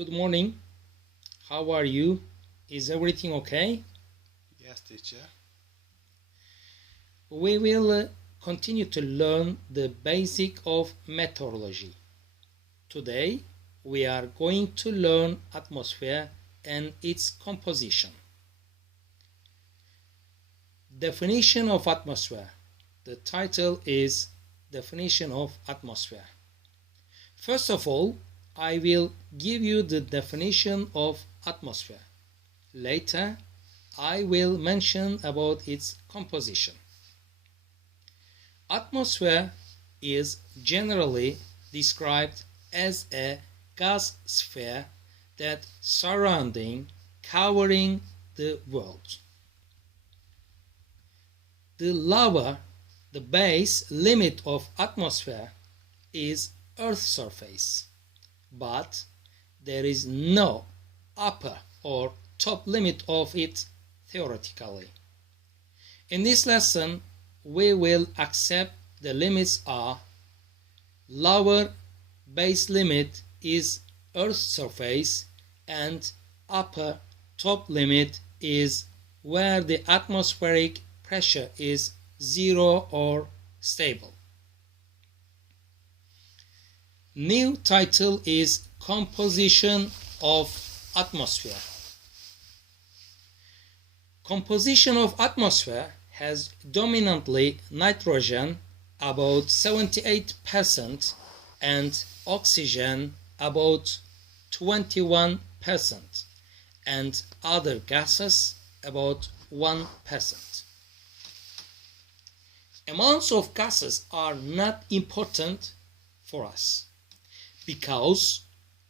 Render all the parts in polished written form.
Good morning. How are you? Is everything okay? Yes, teacher. We will continue to learn the basic of meteorology. Today, we are going to learn atmosphere and its composition. Definition of atmosphere. The title is Definition of Atmosphere. First of all, I will give you the definition of atmosphere. Later, I will mention about its composition. Atmosphere is generally described as a gas sphere that covering the world. The lower, the base limit of atmosphere is Earth's surface, but there is no upper or top limit of it theoretically. In this lesson, we will accept the limits are: lower base limit is Earth's surface, and upper top limit is where the atmospheric pressure is zero or stable. New title is Composition of Atmosphere. Composition of atmosphere has dominantly nitrogen, about 78%, and oxygen, about 21%, and other gases, about 1%. Amounts of gases are not important for us, because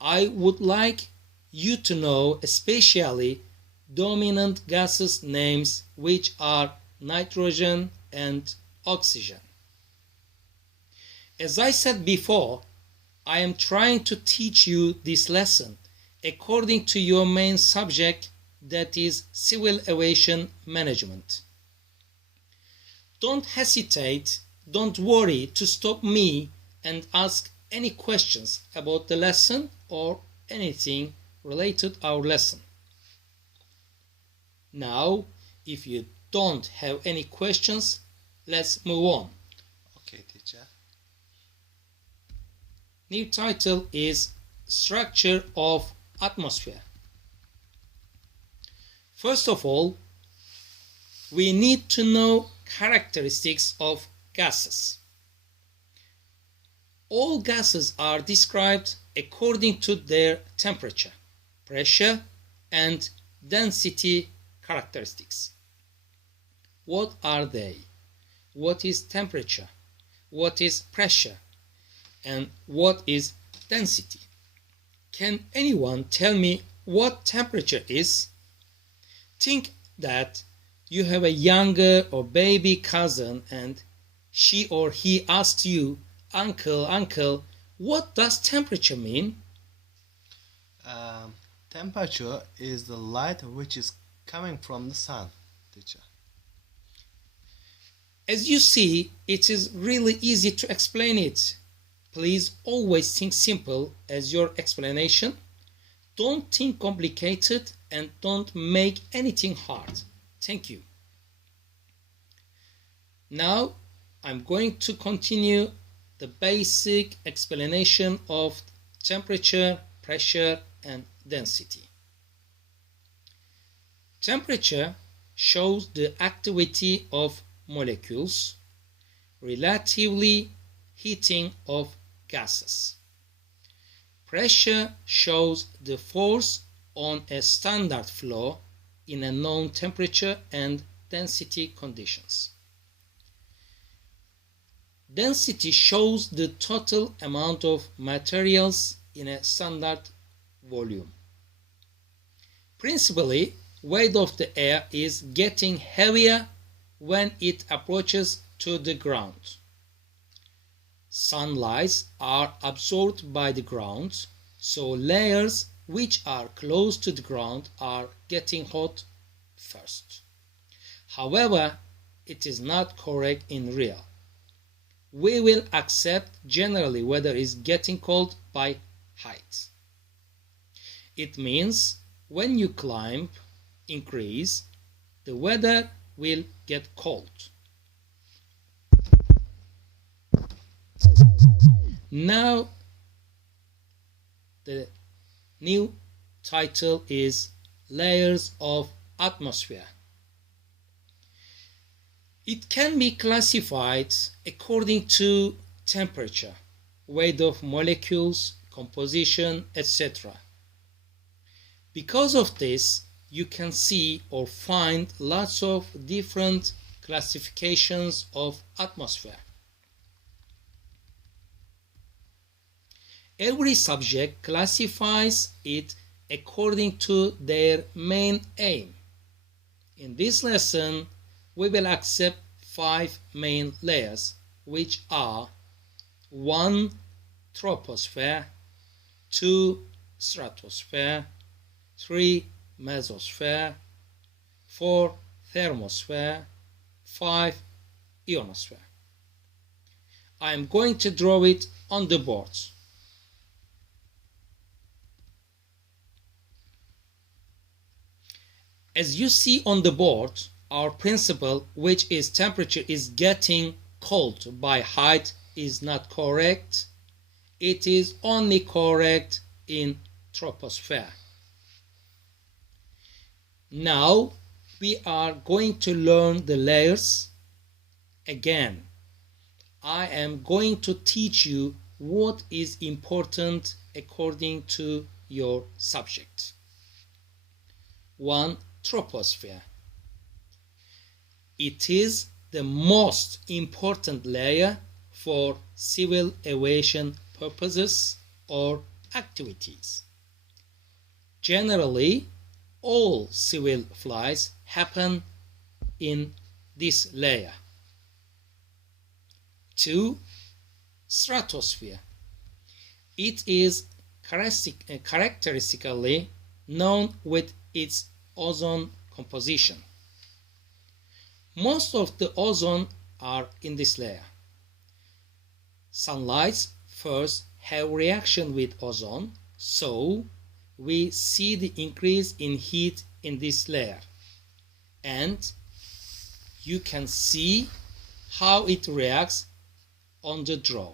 I would like you to know especially dominant gases names, which are nitrogen and oxygen. As I said before, I am trying to teach you this lesson according to your main subject, that is civil aviation management. Don't hesitate, don't worry to stop me and ask any questions about the lesson or anything related to our lesson. Now, if you don't have any questions, let's move on. Okay, teacher. New title is Structure of Atmosphere. First of all, we need to know characteristics of gases. All gases are described according to their temperature, pressure, and density characteristics. What are they? What is temperature? What is pressure? And what is density? Can anyone tell me what temperature is? Think that you have a younger or baby cousin and she or he asks you, Uncle, what does temperature mean? Temperature is the light which is coming from the sun, teacher. As you see, it is really easy to explain it. Please always think simple as your explanation. Don't think complicated and don't make anything hard. Thank you. Now I'm going to continue the basic explanation of temperature, pressure, and density. Temperature shows the activity of molecules, relatively heating of gases. Pressure shows the force on a standard flow in a known temperature and density conditions. Density shows the total amount of materials in a standard volume. Principally, weight of the air is getting heavier when it approaches to the ground. Sunlight are absorbed by the ground, so layers which are close to the ground are getting hot first. However, it is not correct in real. We will accept generally weather is getting cold by height. It means when you climb, increase, the weather will get cold. Now the new title is Layers of Atmosphere. It can be classified according to temperature, weight of molecules, composition, etc. Because of this, you can see or find lots of different classifications of atmosphere. Every subject classifies it according to their main aim. In this lesson, we will accept 5 main layers, which are 1. Troposphere, 2. Stratosphere, 3. Mesosphere, 4. Thermosphere, 5. Ionosphere. I am going to draw it on the board. As you see on the board, our principle, which is temperature is getting cold by height, is not correct. It is only correct in troposphere. Now we are going to learn the layers again. I am going to teach you what is important according to your subject. 1. Troposphere. It is the most important layer for civil aviation purposes or activities. Generally, all civil flights happen in this layer. 2. Stratosphere. It is characteristically known with its ozone composition. Most of the ozone are in this layer. Sunlight first have reaction with ozone, so we see the increase in heat in this layer, and you can see how it reacts on the draw.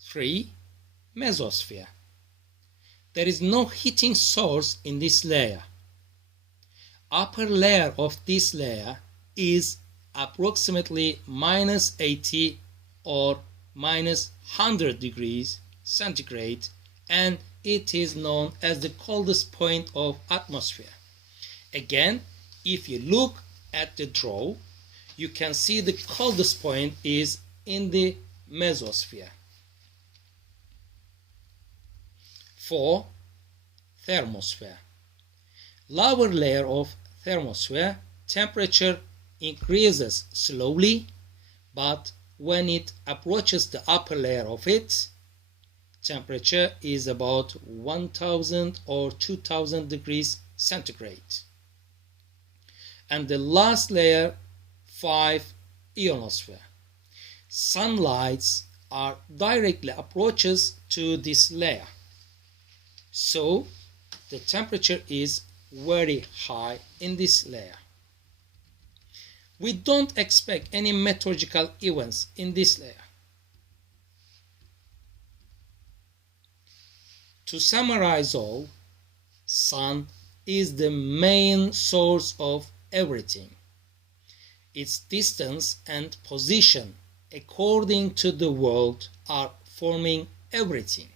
3. Mesosphere. There is no heating source in this layer. Upper layer of this layer is approximately -80 or -100 degrees centigrade, and it is known as the coldest point of atmosphere. Again, if you look at the draw, you can see the coldest point is in the mesosphere. 4. Thermosphere. Lower layer of thermosphere, temperature increases slowly, but when it approaches the upper layer of it, temperature is about 1000 or 2000 degrees centigrade. And the last layer, 5. Ionosphere. Sunlight are directly approaches to this layer, so the temperature is very high in this layer. We don't expect any meteorological events in this layer. To summarize all, sun is the main source of everything. Its distance and position according to the world are forming everything.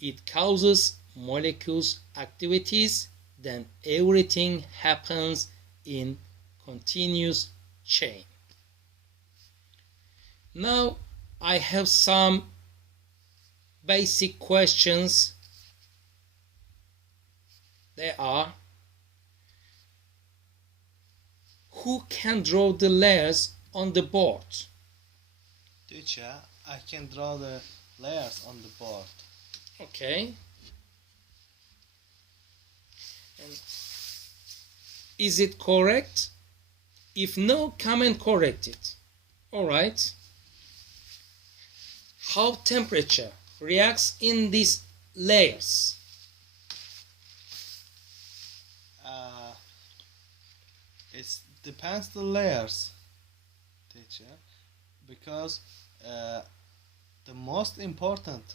It causes molecules activities, then everything happens in continuous chain. Now I have some basic questions. They are: who can draw the layers on the board? Teacher, I can draw the layers on the board. Okay. And is it correct? If no, come and correct it. Alright. How temperature reacts in these layers? It depends the layers, teacher, because the most important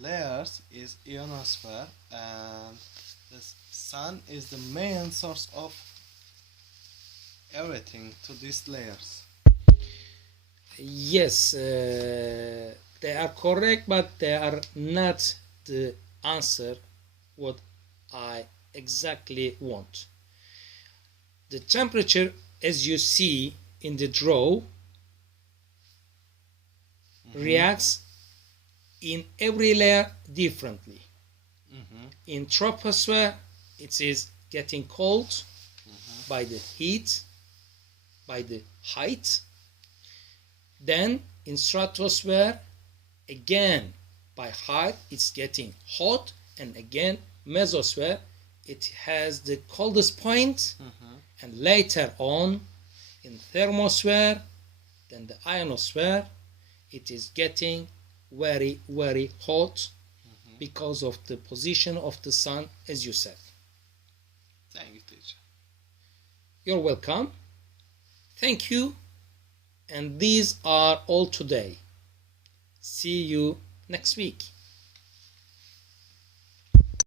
layers is ionosphere, and the sun is the main source of everything to these layers. Yes, they are correct, but they are not the answer what I exactly want. The temperature, as you see in the draw, reacts in every layer differently. In troposphere, it is getting cold by the heat, by the height. Then in stratosphere, again by height, it's getting hot, and again mesosphere, it has the coldest point, and later on in thermosphere, then the ionosphere, it is getting very, very hot because of the position of the sun, as you said. Thank you, teacher. You're welcome. Thank you. And these are all today. See you next week.